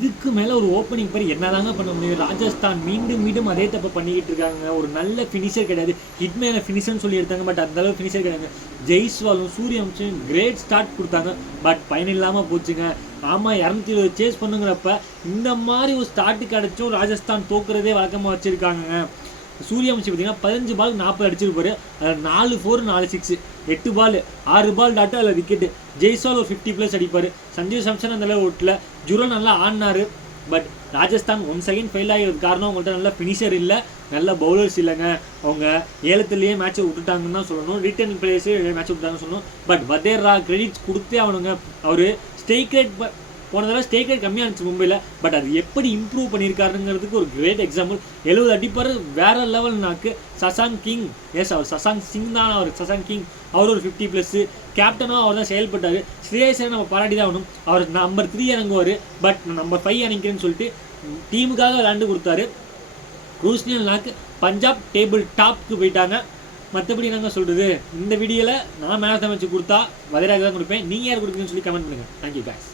இதுக்கு மேலே ஒரு ஓப்பனிங் பேர் என்னதாங்க பண்ண முடியும்? ராஜஸ்தான் மீண்டும் மீண்டும் அதே தப்பை பண்ணிக்கிட்டு இருக்காங்க. ஒரு நல்ல ஃபினிஷர் கிடையாது. ஹிட்மேனை ஃபினிஷர்னு சொல்லி எடுத்தாங்க, பட் அந்தளவு ஃபினிஷர் கிடையாது. ஜெய்ஸ்வாலும் சூரியவம்சம் கிரேட் ஸ்டார்ட் கொடுத்தாங்க, பட் பயன் இல்லாமல் போச்சுங்க. ஆமாம், 220 சேஸ் பண்ணுங்கிறப்ப இந்த மாதிரி ஒரு ஸ்டார்ட்டு கிடச்சும் ராஜஸ்தான் தோக்குறதே வழக்கமாக வச்சுருக்காங்க. சூரியவம்சி பார்த்தீங்கன்னா 15 பால் 40 அடிச்சிருப்பாரு. அதில் 4 4 4 6, 8 பால் 6 பால் டாட்டு அதில் விக்கெட்டு. ஜெய்ஸ்வால் ஒரு 50+ அடிப்பார். சஞ்சீவ் சாம்சன் அந்த அளவு ஓட்டல. ஜுரோ நல்லா ஆடினார். But Rajasthan one second fail ஆகிறது காரணம் அவங்கள்ட்ட நல்ல ஃபினிஷர் இல்லை, நல்ல பவுலர்ஸ் இல்லைங்க. அவங்க ஏலத்துலேயே மேட்சை விட்டுட்டாங்கன்னு தான் சொல்லணும். ரிட்டர்ன் பிளேயர்ஸே மேட்ச் விட்டுட்டாங்கன்னு சொல்லணும். பட் வதேரா கிரெடிட்ஸ் கொடுத்தே அவனுங்க. அவர் ஸ்ட்ரைக் ரேட் போன தடவை ஸ்ட்ரைக் ரேட் கம்மியாக இருந்துச்சு மும்பையில், பட் அது எப்படி இம்ப்ரூவ் பண்ணியிருக்காருங்கிறதுக்கு ஒரு கிரேட் எக்ஸாம்பிள். 70 அடிப்பார், வேற லெவல்னாக்கு. சசாங் கிங், எஸ் அவர் சசாங் சிங் தான், அவர் சசாங் கிங். அவர் ஒரு 50+. கேப்டனாக அவர் தான் செயல்பட்டார். ஸ்ரேயஸை நம்ம பாராட்டி தான் ஆகணும். அவர் நம்பர் 3 இறங்குவார், பட் நம்பர் 5 இறங்கிக்கிறேன்னு சொல்லிட்டு டீமுக்காக விளாண்டு கொடுத்தாரு. ரூஸ்னியல்னாக்கு பஞ்சாப் டேபிள் டாப்க்கு போயிட்டாங்க. மற்றபடி நாங்கள் சொல்கிறது, இந்த வீடியோவில் நான் மேட்ச் அமைச்சு கொடுத்தா வதேராக்கு தான் கொடுப்பேன். நீங்கள் யார் கொடுப்பீங்கன்னு சொல்லி கமெண்ட் பண்ணுங்கள். Thank you guys.